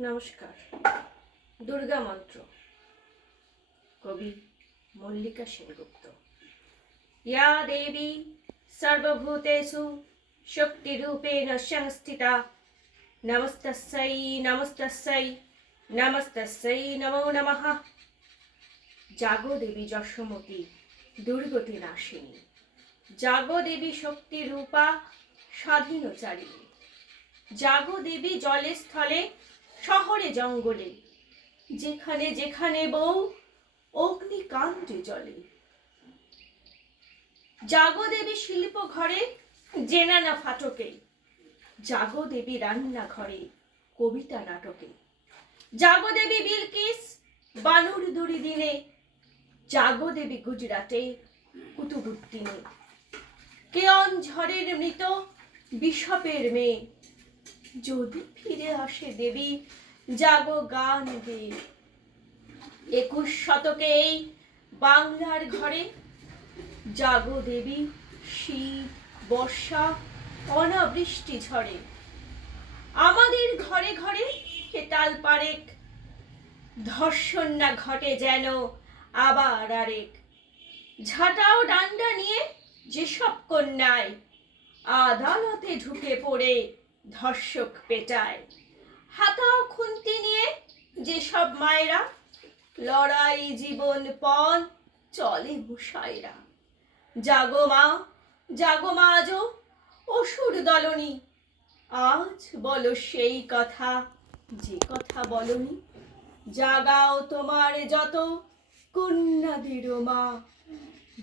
নমস্কার। দুর্গা মন্ত্র। কবি মল্লিকা সেনগুপ্ত। ইয়া দেবী সর্বভূতেষু শক্তিরূপেণ সংস্থিতা নমস্তস্যৈ নমস্তস্যৈ নমস্তস্যৈ নমো নমঃ। জাগো দেবী যশোমতী, দুর্গতি নাশিনী। জাগো দেবী শক্তি রূপা স্বাধীনচারিণী। জাগো দেবী জলে স্থলে শহরে জঙ্গলে, যেখানে যেখানে বউ অগ্নিকাণ্ডে জলে জাগো দেবী শিল্প ঘরে জেনানা ফাটকে জাগো দেবী রান্না ঘরে কবিতা নাটকে। জাগো দেবী বিলকিস বানুর দুরি দিনে জাগো দেবী গুজরাটে কুতুবুদ্দিনে। কেয়ন ঝড়ের মৃত বিশপের মেয়ে যদি ফিরে আসে দেবী, জাগো গান গে একুশ শতকে এই বাংলার ঘরে জাগো দেবী, শীত, বর্ষা, অনাবৃষ্টি ঝরে। আমাদের ঘরে ঘরে হেতাল পারেক, ধর্ষণ না ঘটে যেন আবার আরেক। ঝাঁটাও ডান্ডা নিয়ে যেসব কন্যায় আদালতে ঢুকে পড়ে ধর্ষক পেটায়। হাতাও খুন্তি নিয়ে যেসব মায়েরা লড়াই জীবন পণ চলে মুসাইরা জাগো মা জাগো মা আজও, অসুর দলনি। আজ বলো সেই কথা, যে কথা বলনি। জাগাও তোমার যত কন্যাদের মা।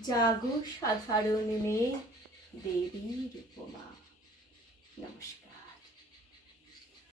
জাগো সাধারণ মেয়ে দেবীর উপমা। নমস্কার।